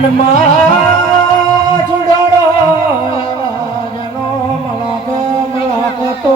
માં ચુડાડો જેનો મલાક તો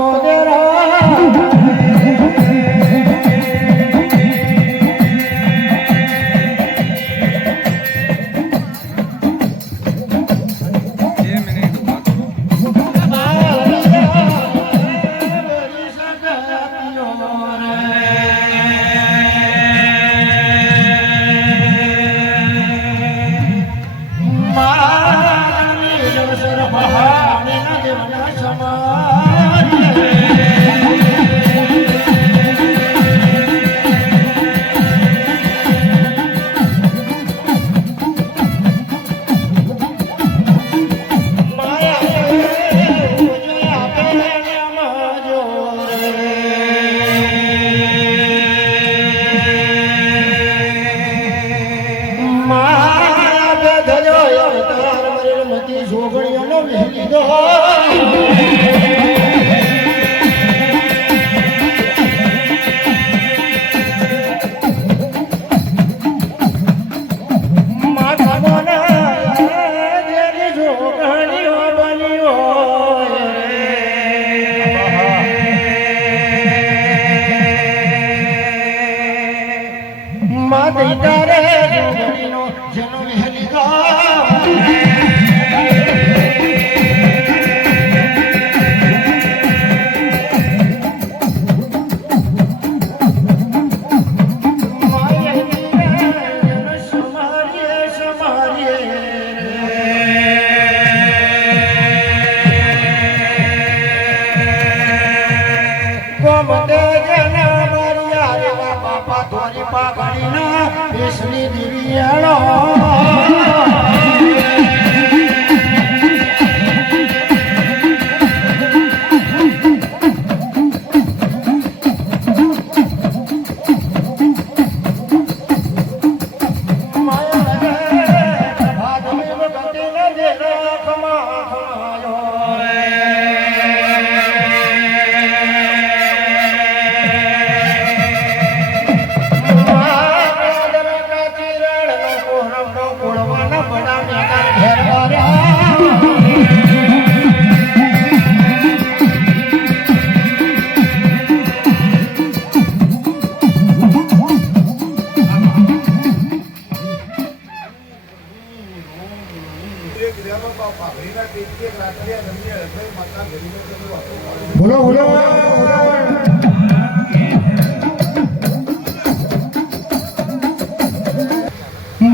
બોલો બોલો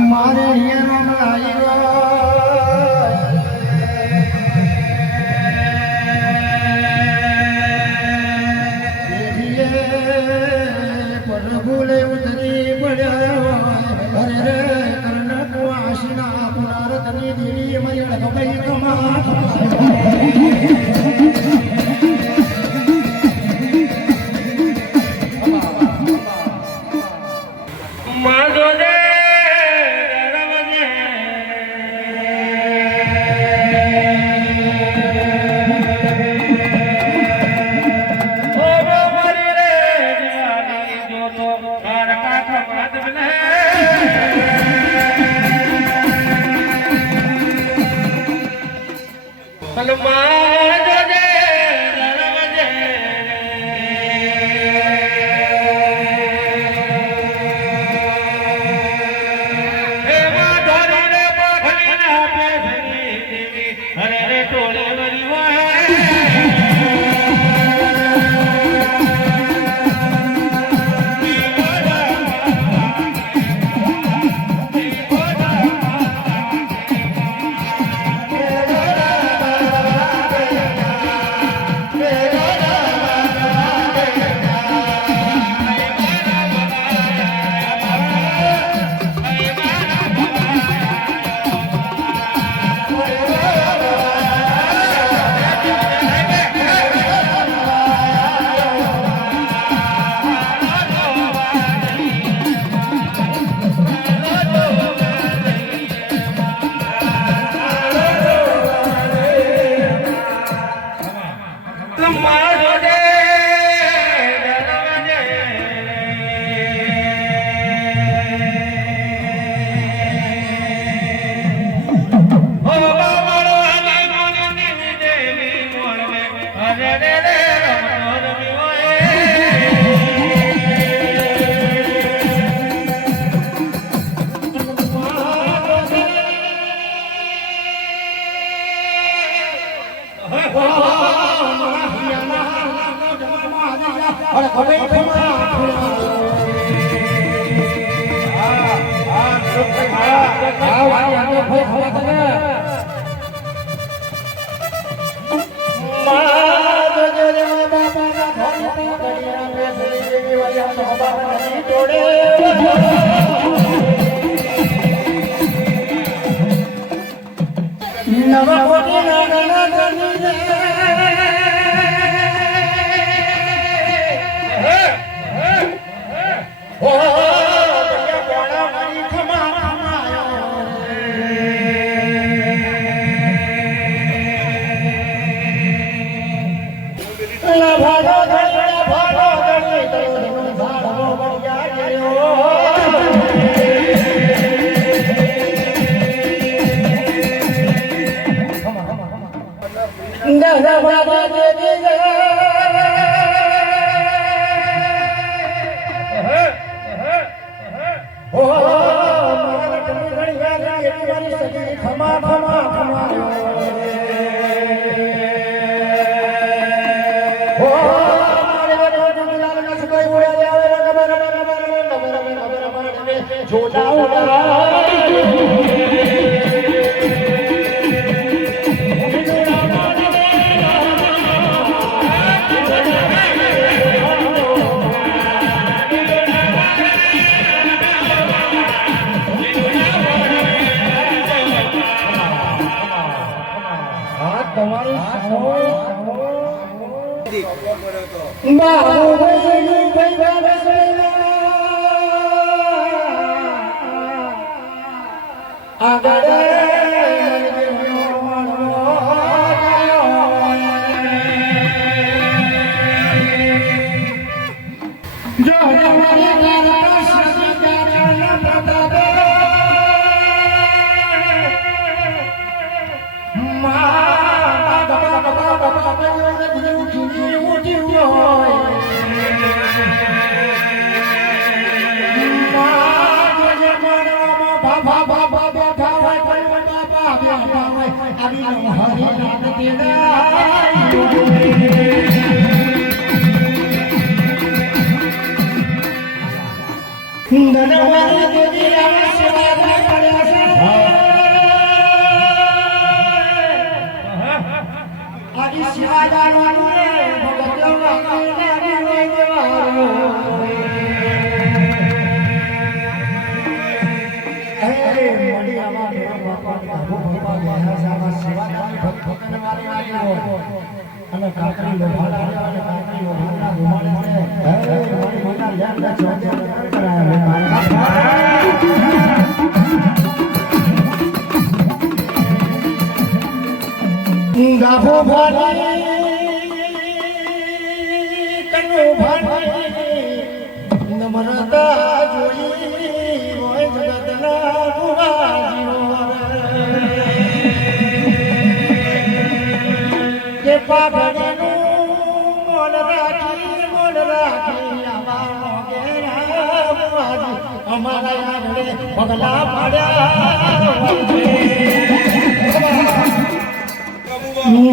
મારે ભૂલે ઉતરી પડ્યા અરે રે કર્ણક વાસના પુનારતની દેવી મરી ભાઈ કમા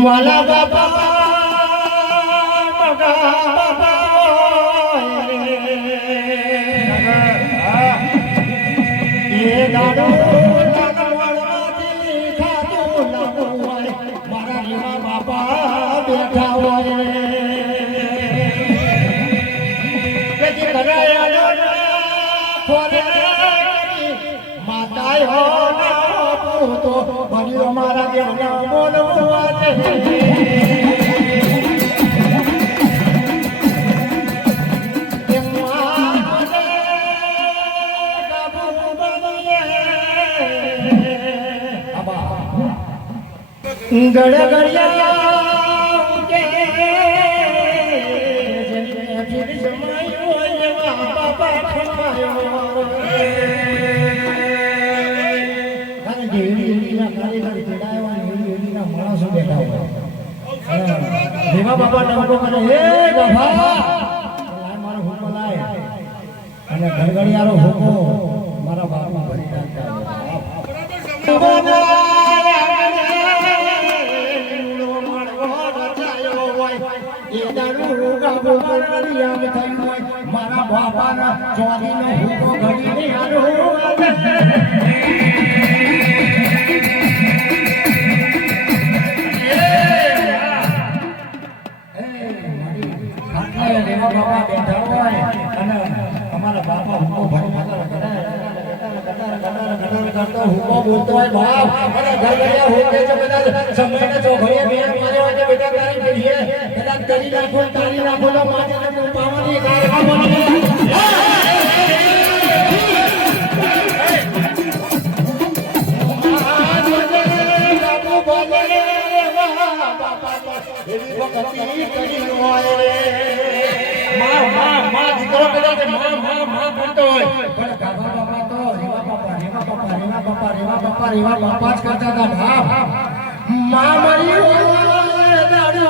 વાલા બાપા મારા દેવના બોલવા ગડગડિયા કે ફિર જમાયો બાપા ખમાયો માણસો બેઠા હોય બાપા ડંકો કરે હે બાપા મારો હુકો લાય અને ગડગડિયારો હુકો મારા બાપા ભરી નાખતા મારા બાપાના ચોરીનો હુકો ઘડીને આલો હુકમો બોલતો હોય બાપ અને ઘરગડિયા હોકે છે બધા સમયને ચોઘડીએ બેન મારે હોય કે બેટા તારી પેઢીએ કદાચ કરી નાખો તારી નાખો તો માથે તમને પાવાની ગાયકા બની દીકરો કદાચ માં કરતો હોય પણ કાકા બાપા તો રેવા બાપા જ કરતા હતા બાપ માં મરી દાડો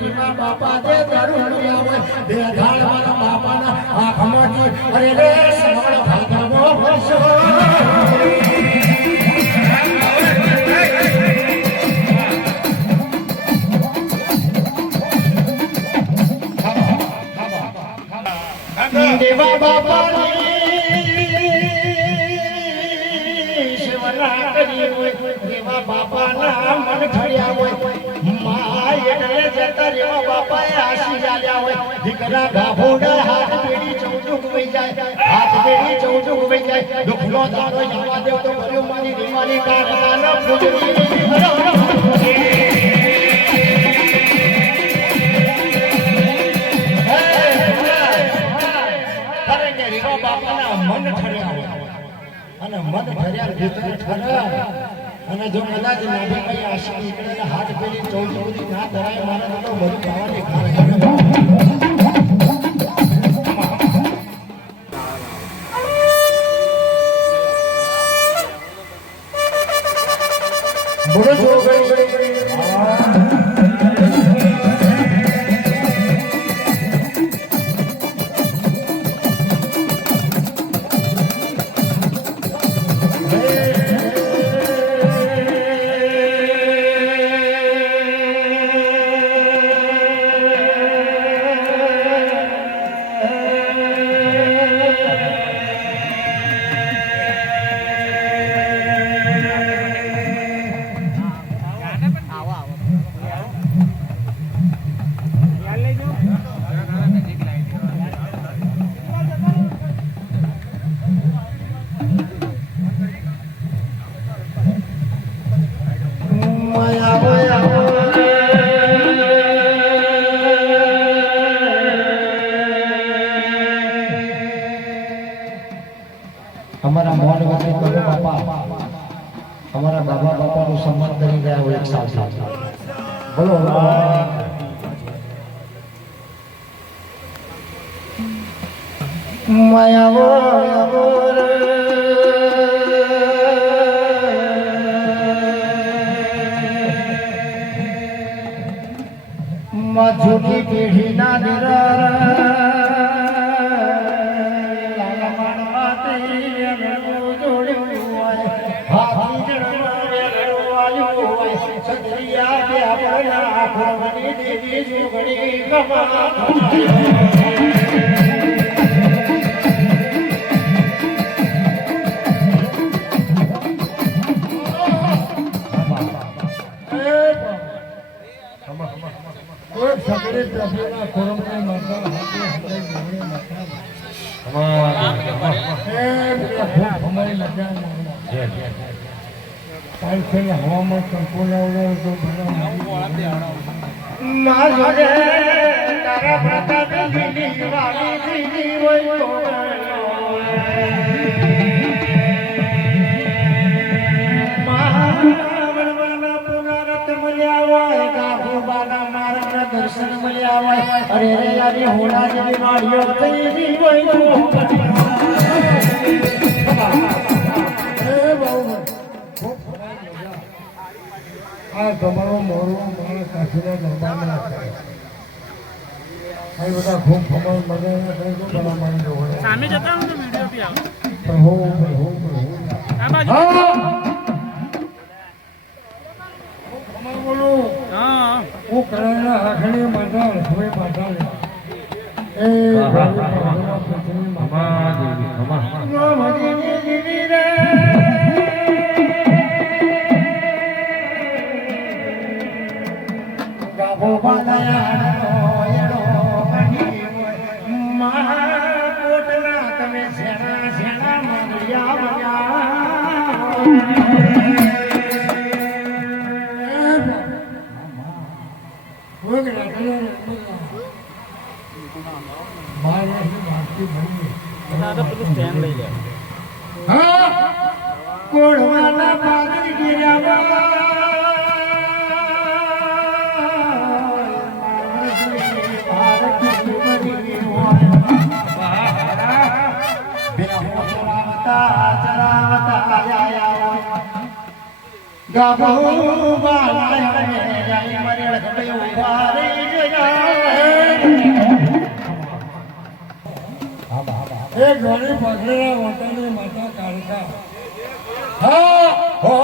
રેવા બાપા દે દાડો હોય બે ધાડ વાળા બાપાના આંખમાંથી અરે રે સવાળ ભાગવો વર્ષો દેવા બાપાની સેવા કરી હોય દેવા બાપાના મન ઠળ્યા હોય માં એટલે જતા રેવા બાપાએ આશી ચાલ્યા હોય દીકરા ગાભોડા હાથ પેડી ચૌચુક વઈ જાય હાથ પેડી ચૌચુક વઈ જાય દુખનો દાડો જવા દેવ તો ભર્યો મારી દેવાની કારખાના પૂજરી મન ઠર્યા અને મન ઠર્યા ભીતર ઠરા અને જો કદાચ નાભી કઈ આશા નીકળે હાથ પેલી ચૌદી ના ધરાય મારે તો બધું ખાવાની બોલો છો हमारा मोहन वती करो बापा हमारा बाबा बापा को सम्मान કરી ગયા હોય એક સાથે બોલો માયાવો મજૂરી પેઢી ના નિરા દેવી જોગણી કમા સગડે પ્રભુના કોરમની માતા હાથે હમણાં જોગણી માતા અમારી લગ્ન હવામાન સંપૂર્ણ તો તારા પ્રતાપ દર્શન મળ્યા હોય અરે રે યારી હોડા જેવી વાડીઓ થઈ હોય આ તમારો મોરો મારા કાશીના દરબારમાં આ બધા ખૂબ ખબર મજાના થઈ ગયો ભલા મારી જોડે સામે જતા હું તો વિડિયો બી આવે પ્રભુ આ બાજુ ખબર બોલો હા હું કરેલા આખણી માતા હવે માતા એ મામા દેવી મામા દેવી રે ગાભો બાલાયાનો એડો બની મહાકોટના તમે સેના સેના મંગળ્યા વાલા પાદરી ગિરાવા ગાબો બાલાય મરેળ ગયો વારી એ ઘણી પગડેલા વટાની માતા કાળકા હા હો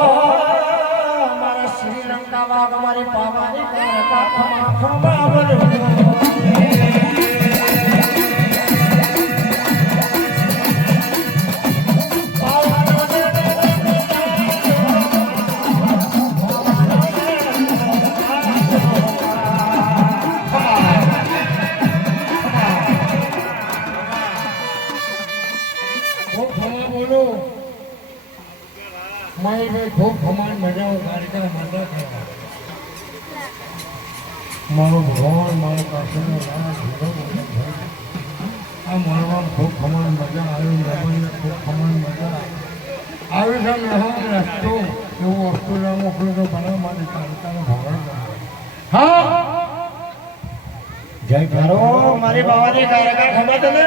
મારા શ્રીલંકા વાગ મારી પાવાની કાળકા ખમા ખમા બોલો ખૂબ ખમાન મજા કાર્યક્રમ માટે મારો ભગવાન મારો કાશીનો આ મળવામાં ખૂબ ખમાન મજા આવી રમણને ખૂબ ખમાન મજા આવી છે રસ્તો એવું વસ્તુ ના મોકલું તો ભણા મારી કાલિકાનો ભગવાન હા જય કરો મારી બાવાની કાર્યક્રમ ખબર તને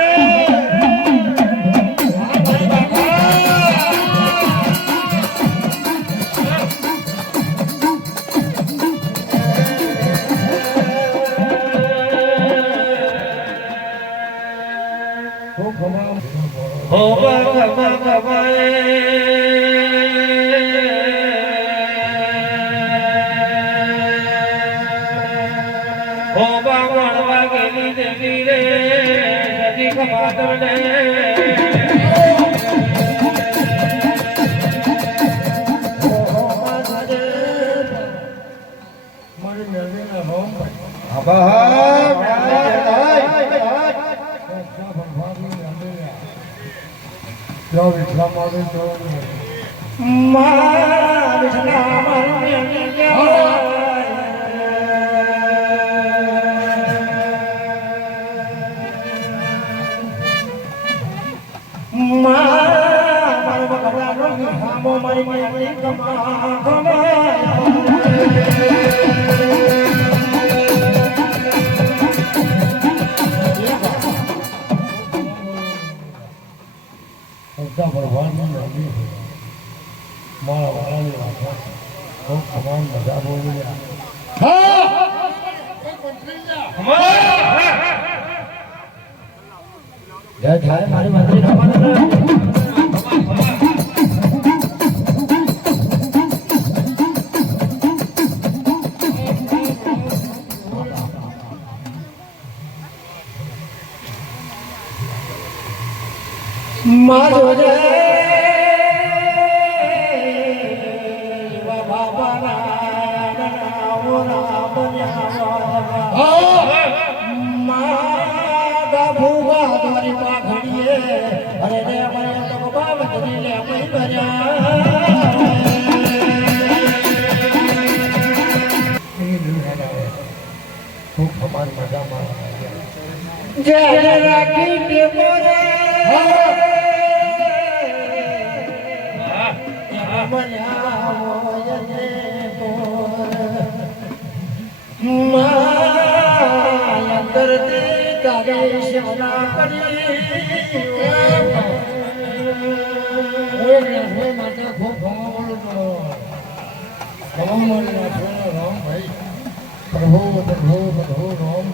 Oh, મારી મંત્રી મારો રે બાબા ના ભૂવા દોરી પાઘડીએ અરે રે મને તો બાબા દોરી લે મઈ ભર્યા ખૂબ અમાર મજામાં જય રાખી કે બોરે પ્રભુ પ્રભુ પ્રભુ રામ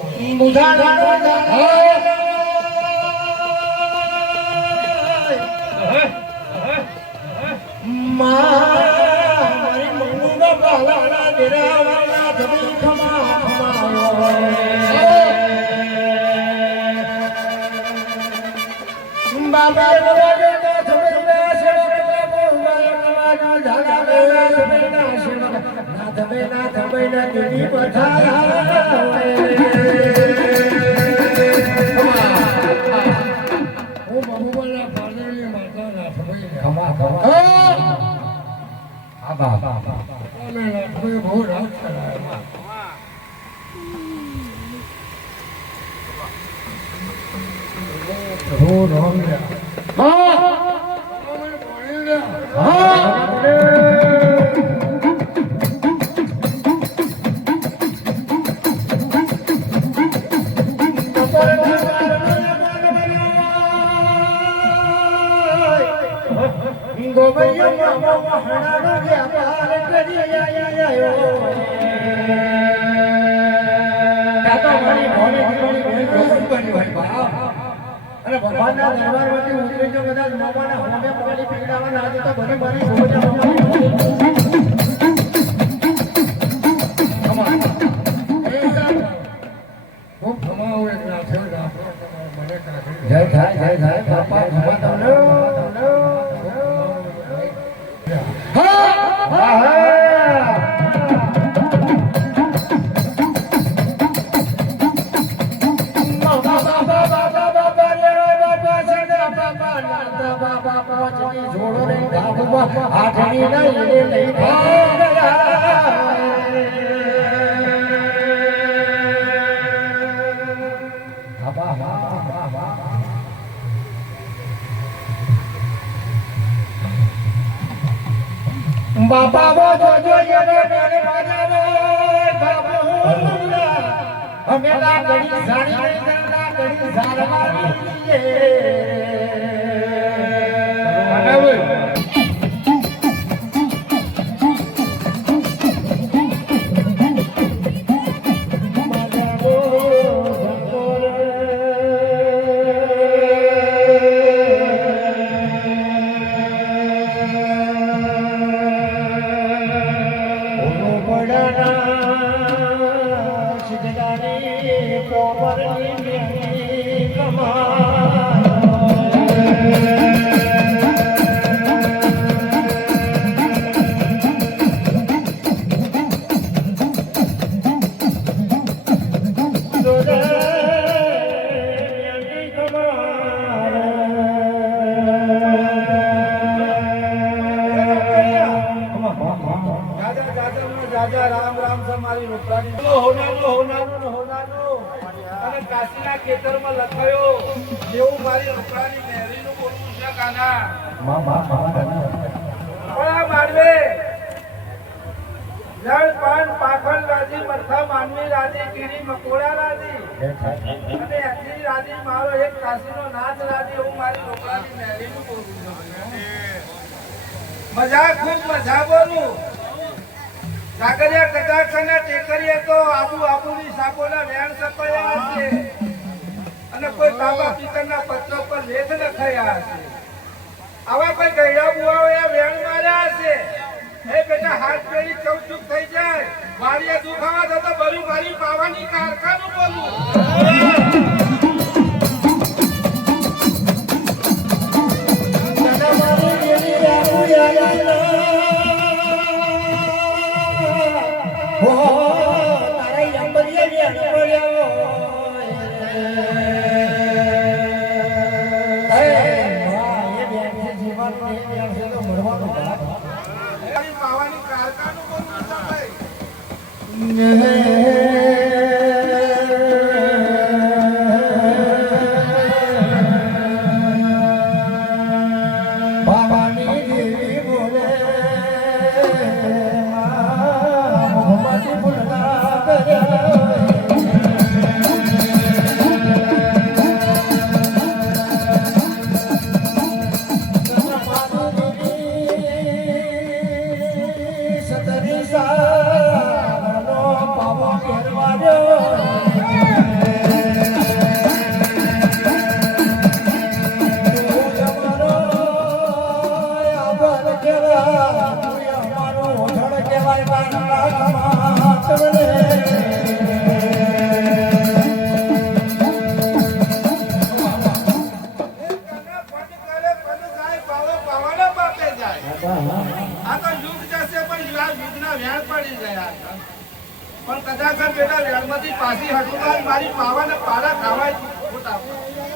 મારી મંગુડા પાલાના દેરાવાના ધબી ખમા ખમાયો બાબા બાબા ના ધબીના સેવક બાબા કમાનો ઝાડા બેલા ધબીના સેવક ના ધબીના દેવી પથારા ઓ બાબુના પાદરની માતા ના ધબીના ખમા ખમા બાબા મેં લખવી બહુ રાત કરાયા પ્રભુ રામ હા મામો વહાણાનો વ્યાપાર કરી આયો કાતો મારી ભોળી દીકરી બની ભાઈ બાપ અને ભગવાનના દરબારમાંથી ઉતરી જો કદાચ મામાના હોમે પાણી પીવડાવવા ના દે તો ભરી ભરી ભોજા જય થાય બાપા ભગવાન તમને આઠની નહીં બાપા વો જો યને મેરે બાજારે બાપુ અમે ના ગડી જાણી ના ગડી જાળવાની લીએ બનાવે કાશીના ખેતરમાં લખાયો જેવું મારી રોકડાની નહેરીનું બોલવું છે કાના માનવે જળ પાન પાખંડ રાજી મરથા માનવી રાજી કીડી મકોડા રાજી અને એથી રાજી મારો એક કાશીનો નાચ રાજી એવું મારી રોકડાની નહેરીનું બોલવું છે મજા ખૂબ મજા બોલું જાગરિયા કટાક્ષ અને ટેકરીએ તો આબુની સાપોના વેણ સપાયા છે અને કોઈ કાબા પિત્તરના પત્રો પર લેખ લખાયા છે આવા કોઈ ગયડા બુઆઓએ વેણ માર્યા છે એ બેટા હાથ પેરી ચૌચુક થઈ જાય વાડીએ દુખાવા થતો બરી મારી પાવાની કારખાનું બોલું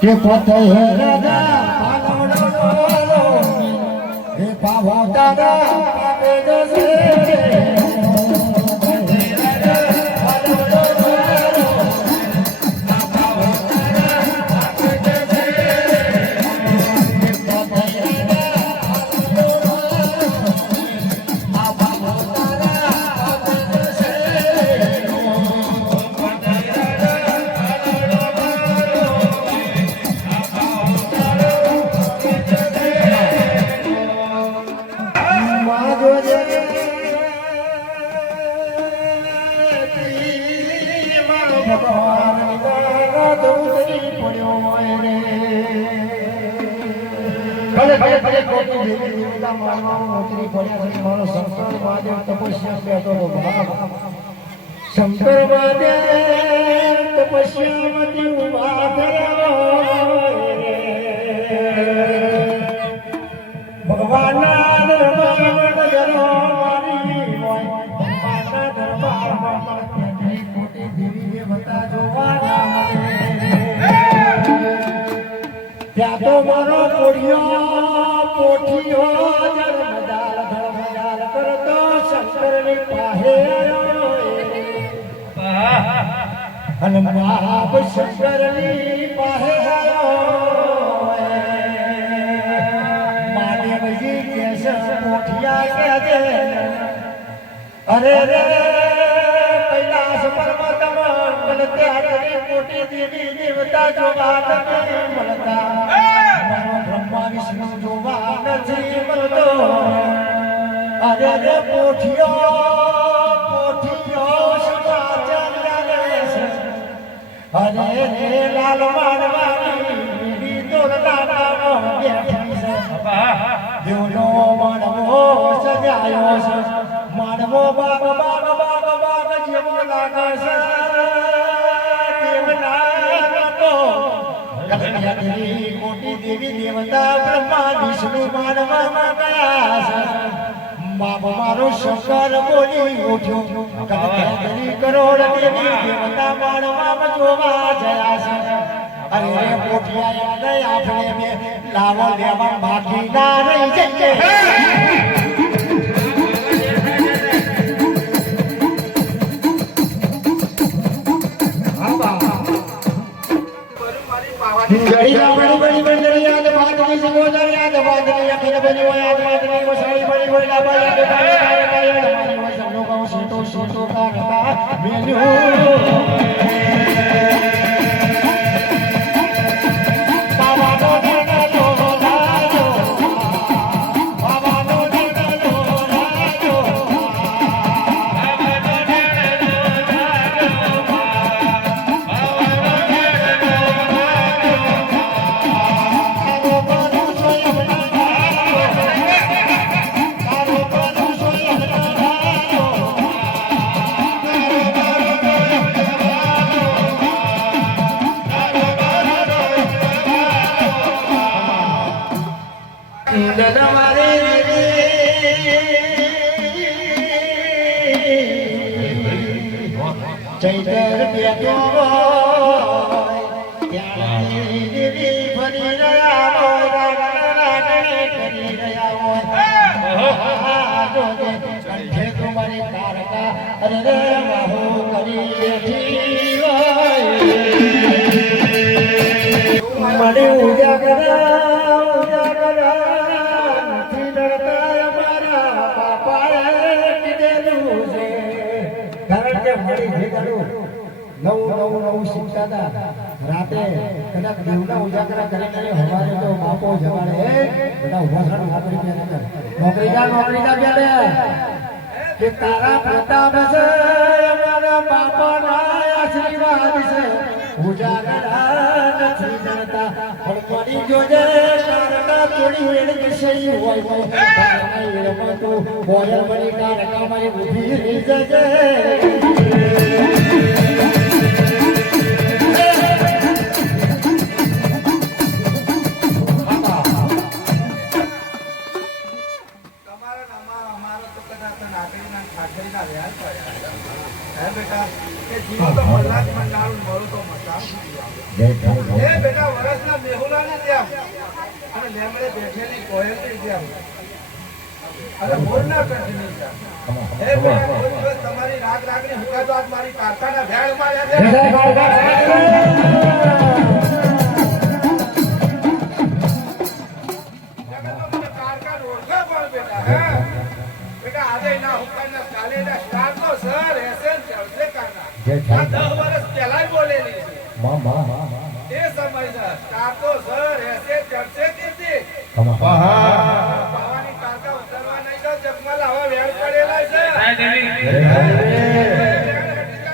કે પોતે હે રાજા પાલવડો હે પાવા દાદા પાપે જશે માં જોજે મારો ભગવાન ઉતરી પડ્યો હોય રે ભલે ભલે ભલે કોટી દેવી દેવતા માનવામાં ઉતરી પડ્યા છે મારો શંકર મહાદેવ તપસ્યા બેઠો ભાગ શંકર મહાદેવ તપસ્યામાંથી ઉભા થયા ભગવાનના દરબારમાં નજરો મારી હોય ભગવાનના દરબારમાં તેની કોટી દેવી દેવતા જોવાના મળે ત્યાં તો મારો પોઠિયો ધર્મદાર કરતો શંકરની પાસે અને બાપ શંકરની પાસે મહાદેવજી કે પોઠિયા કે અરે રે કૈલાસ પર્વત મને ત્યારે કોટી દેવી દેવતા જોવા નથી મળતા બ્રહ્મા વિષ્ણુ જોવા નથી મળતો અરે રે પોઠિયો શુભાચાર્ય અરે રે લાલ માનવાની દોરડાનો બેઠી છે દેવનો માનવો સજાયો છે માનવો બાગ બાગ બાગ બાગ જેવો લાગે છે દેવના તો કોટી દેવી દેવતા બ્રહ્મા વિષ્ણુ માનવામાં ગયા છે બાપ મારો શંકર બોલી ઉઠ્યો કરોડ દેવી દેવતા માનવામાં જોવા જયા છે અરે પોઠિયા યાદ આપણે લાવો લેવા બાકી ના રહી જઈએ ગળીના બડી બડી બંદરી યાદ બાદની સગોદર યાદ બાદની અખિલ બની હોય યાદ બાદની વસાડી બડી હોય લાબા યાદ કાય કાય મારી હોય સબનો કહું સીટો સીટો કાકા ચૈતર બેઠો દેવી ફરી રહ્યા હોય કરી રહ્યા હોય કંઠે તમારી તારકા અરે રે વાહો કરી બેઠી હોય મને ઉજાગરા નથી ડરતા અમારા બાપાએ કીધેલું છે કારણ કે મારી ભેગાડું નવું શીખતા હતા રાતે કદાચ દેવના ઉજાગરા કરીને હવારે તો બાપો જવાડે બધા ઉભા નોકરીદાર કે તારા પ્રતાપ છે અમારા બાપાના આશીર્વાદ છે ઉજાગરા નથી જણતા પણ મળી જોજે તારકા તોડી વેડ જશે હોય તો બોયલ મળી તારકા મારી બુદ્ધિ રહી જશે તમારી રાગ રાગની હુકા તો મારી કારખાના ભેળ માર્યા બેટા આજે ના હુકાના કાલે ના સ્ટાર નો સર એસેન ચડશે કાના 10 વર્ષ પહેલા બોલેલી છે એ સમય સ્ટાર તો સર એસેન ચડશે કીધી પાવાની કાકા ઉતરવા નહીં દો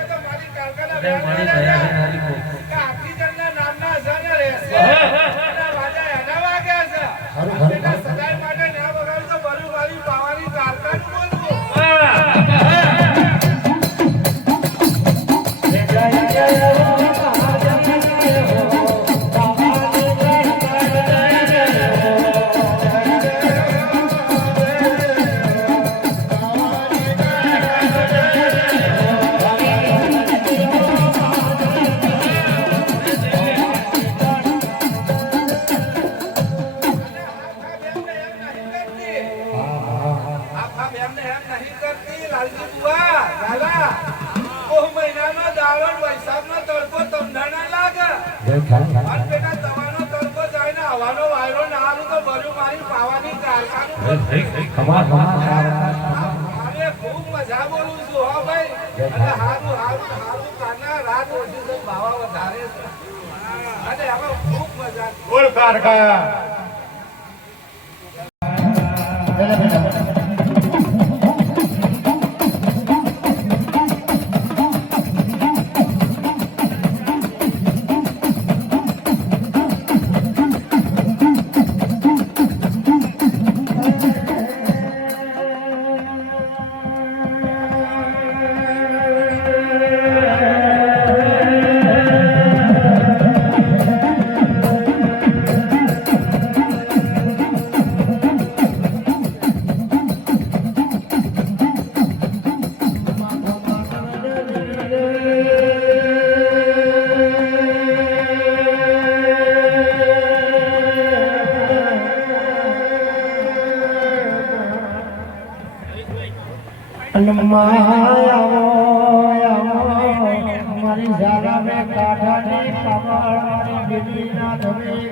તો મારી કાકાના બેન કે આખી જણના નામના છે ને રહેશે અને વાજા એના વાગ્યા છે એટલે સદાય માટે ના વગાડ્યું તો બરું વાળી પાવાની કારકાનું બોલવું ખૂબ મજા બોલું છું હો ભાઈ અને હારું હારું હારું કાના રાત ઓછી છે ભાવા વધારે છે અને હવે ખૂબ મજા બોલ કારકા મારી જાગા મેં કાઢાની કમળ મારી બીબીના ધમી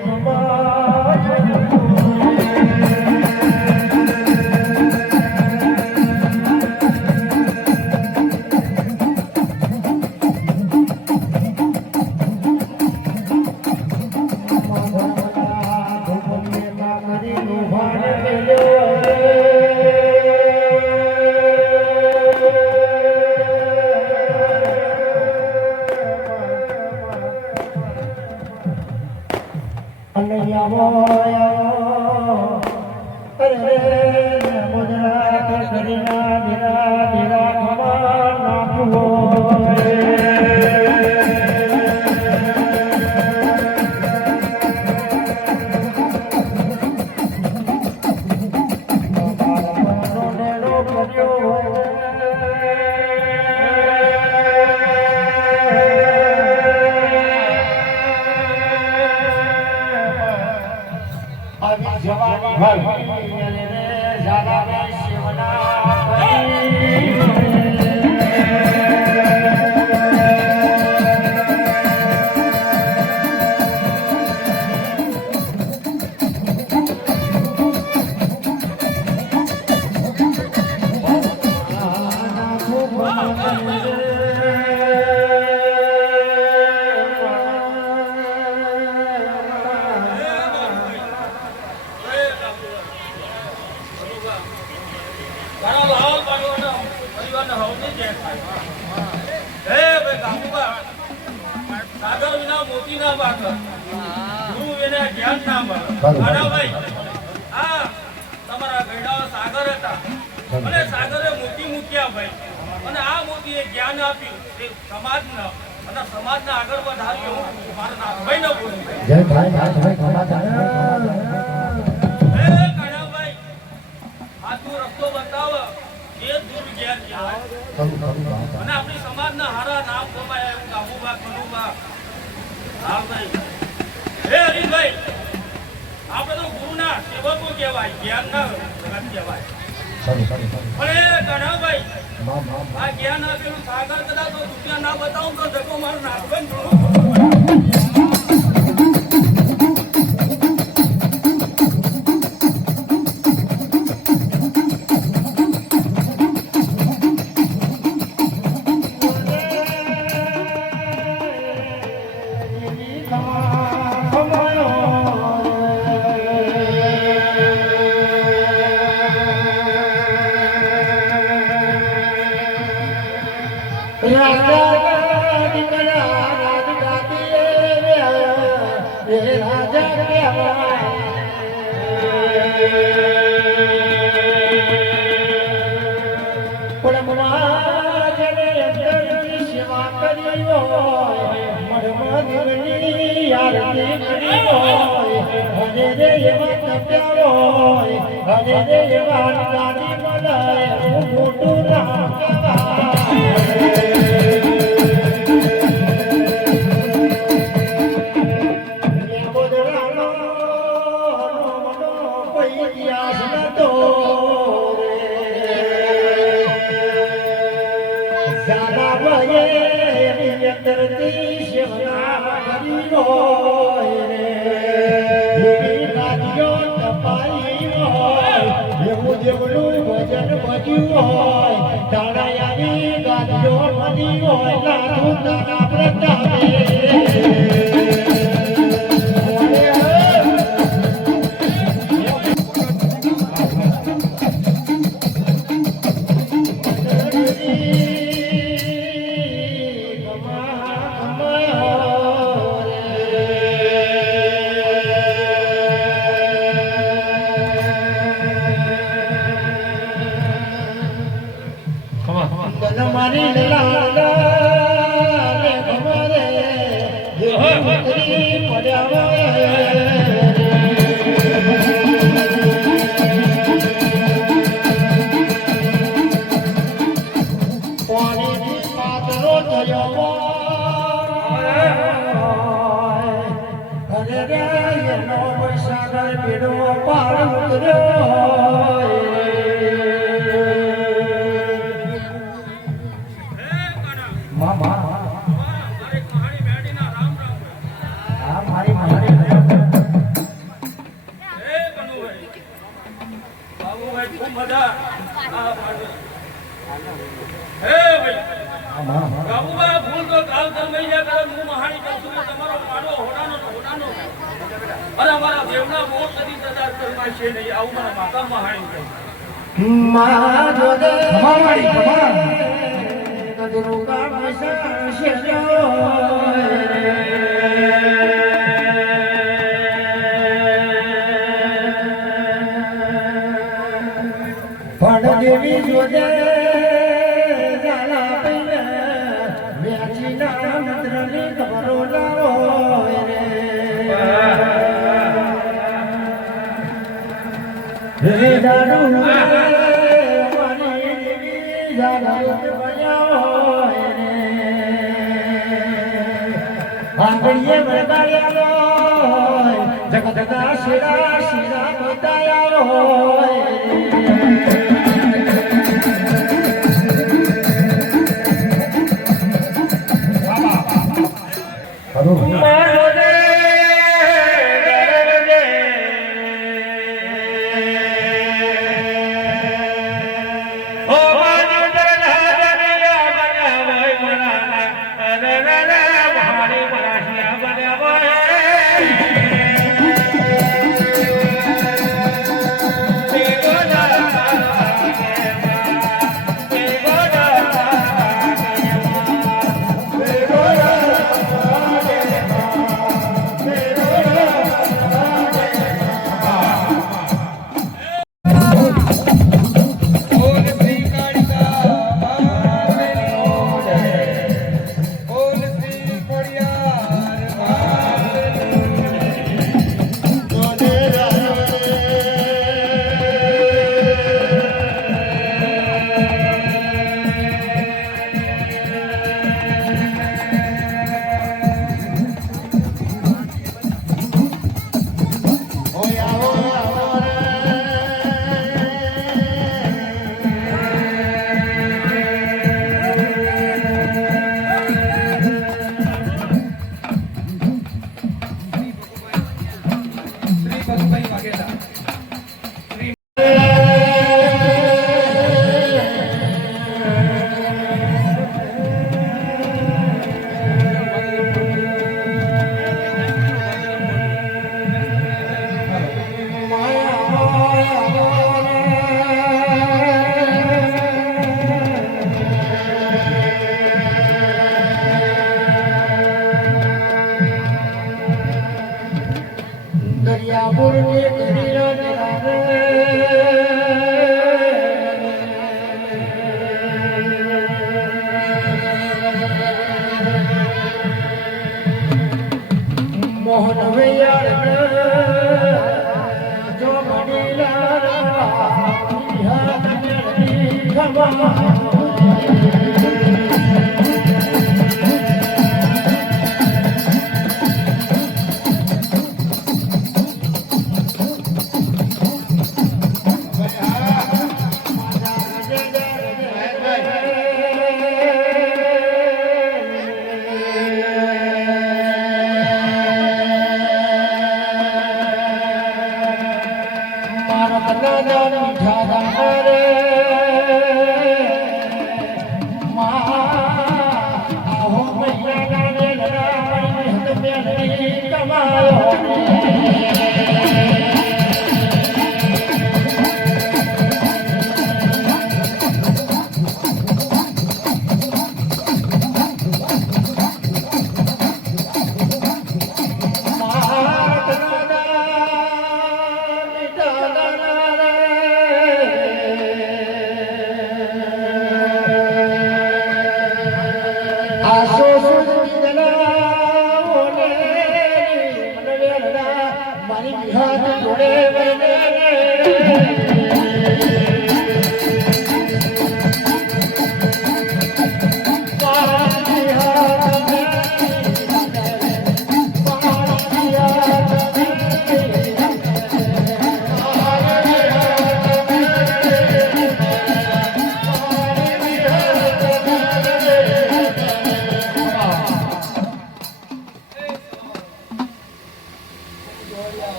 રાજા દીકરા રાજગાદી એ રાજા કહેવાય પણ માજને અંદરથી સેવા કરી હોય મનમાં દિલની આરતી કરી હોય અને રે એવા તપ્યા હોય અને રે એવા ગાડી બોલાય હું મોટું નામ દેવનું ભજન ભજ્યું હોય તાળાયાની ગાદીઓ મળી હોય લાધુ તારા પ્રતાપે મારી લાલા રે ગમરે દેવરી પડ્યા પાણીની પાતળો થયો અરે રે એનો વૈસાગર પીડો પાર ઉતર્યો દેવી જોજે જાલા પૈને વ્યાજી ના મંત્રની ખબરો લાવો રે દાડુ મારી દેવી જાલા બજાવો રે આંગળીએ બગાડ્યા જગતના શિરા શિરા બતાયા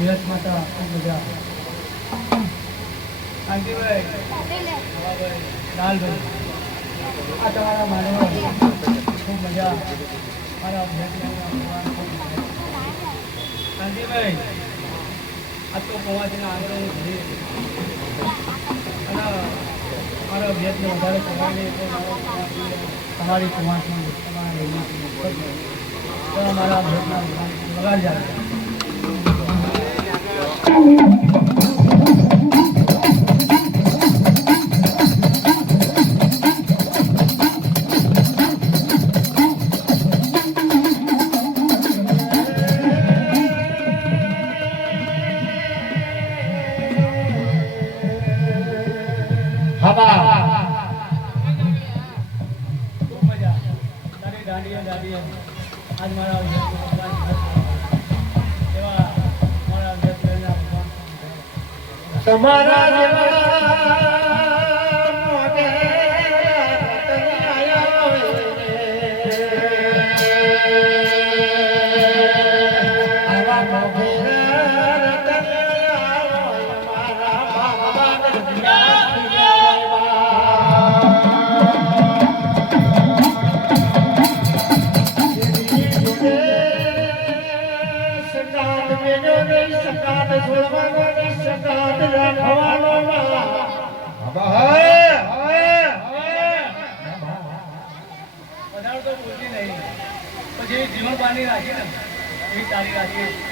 ધીરજ માતા ખૂબ મજા કાંતિભાઈ લાલભાઈ આ તમારા માનવ ખૂબ મજા મારા કાંતિભાઈ આ તો પવાજીના આગળ ઘડી અને મારા અભ્યાસને વધારે કમાઈને તમારી કમાસમાં તમારા મારા અભ્યાસના વગાડ જાય आज मारा તમારા જીવન પાણી રાખી ને એ તારી રાખી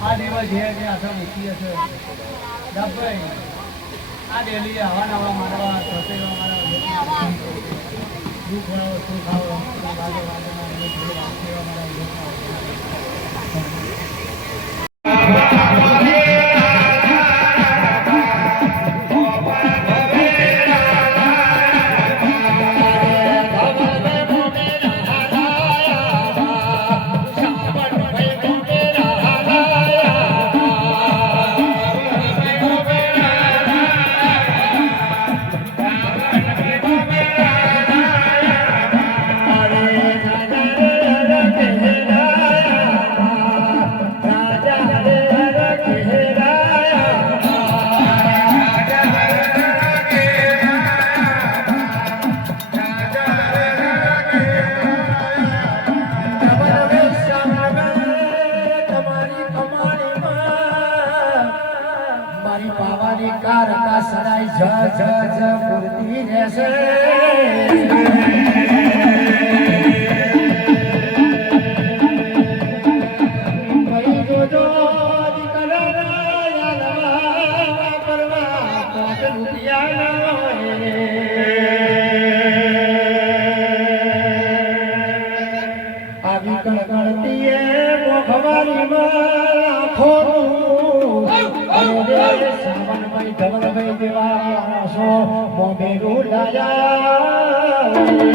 આ દિવસ જે આશા મૂકી હશે ડાભાઈ આ ડેલી આવા નવા મારવા રસોઈવા મારા દુઃખ હોય સુખ આવો વાગે રાજા ગરજ પૂરતી રહેશે ભાઈ જોજો દીકરાના યાલવા પરવા પોત રૂપિયા આવી કણકણતી એ મોખવારીમાં આંખોનું સાવનભાઈ ધવલભાઈ જેવા માણસો મોભેરું લાયા